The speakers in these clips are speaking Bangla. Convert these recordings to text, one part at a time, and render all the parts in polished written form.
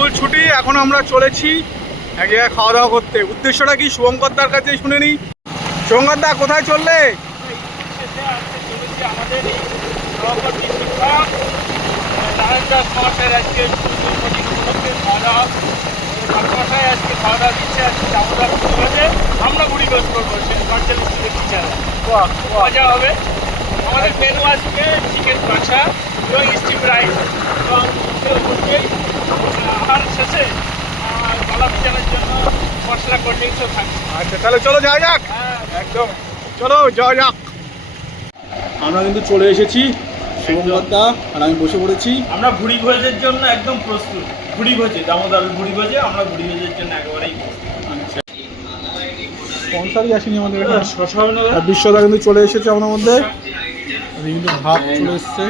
স্কুল ছুটি, এখন আমরা চলেছি এক জায়গায় খাওয়া দাওয়া করতে। উদ্দেশ্যটা কি শুভঙ্করদার কাছে শুনে নিই। শুভঙ্করদা কোথায় চললে? আমাদের এই নারায়ণদাস মহাশয়ের আজকে খাওয়া দাওয়া, মহাশয় আজকে খাওয়া দাওয়া দিচ্ছে। আজকে দামোদর বাজে আমরা পরিবেশ করবো, সেন্ট্রাল স্কুলের টিচাররা। মজা হবে। আমাদের মেনু আজকে চিকেন কষা এবং স্টিম রাইস এবং অবশ্যই আহার শেষে গলা ভিজানোর জন্য মশলা কোল্ড ড্রিঙ্কসও থাকছে। আচ্ছা তাহলে চলো যাওয়া যাক। একদম চলো যাওয়া যাক। আমরা কিন্তু চলে এসেছি, শুভঙ্করদা আর আমি বসে পড়েছি। আমরা ভুড়ি ভোজের জন্য একদম প্রস্তুত। ভুড়ি ভোজে, দামোদর ভুড়ি ভোজে আমরা ভুড়ি ভোজের জন্য একেবারেই প্রস্তুত। স্পন্সারই আসেনি আমাদের এখানে। আর বিশ্বদা কিন্তু চলে এসেছে আমাদের মধ্যে। কিন্তু ভাত চলে এসছে।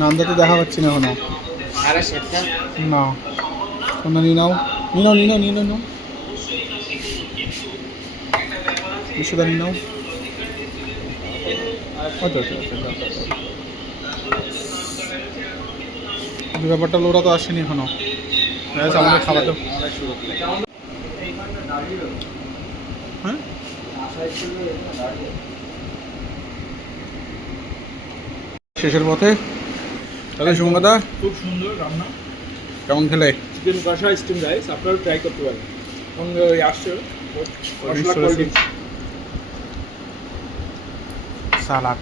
নামদাতে দেখা পাচ্ছি না এখনো। না তোমরা নিয়ে নাও, নিয়ে নাও, নিয়ে নাও, নিয়ে নাও, বিশ্বদা নিয়ে নাও। আচ্ছা আচ্ছা আচ্ছা, ব্যাপারটা লোরা তো আসেনি এখনো। আমাদের খাবার তো হ্যাঁ শেষের পথে। তাহলে শুভঙ্করদা খুব সুন্দর রান্না, কেমন খেলে? চিকেন কষা স্টিম রাইস আপনারা ট্রাই করতে পারেন। এবং আসছে সালা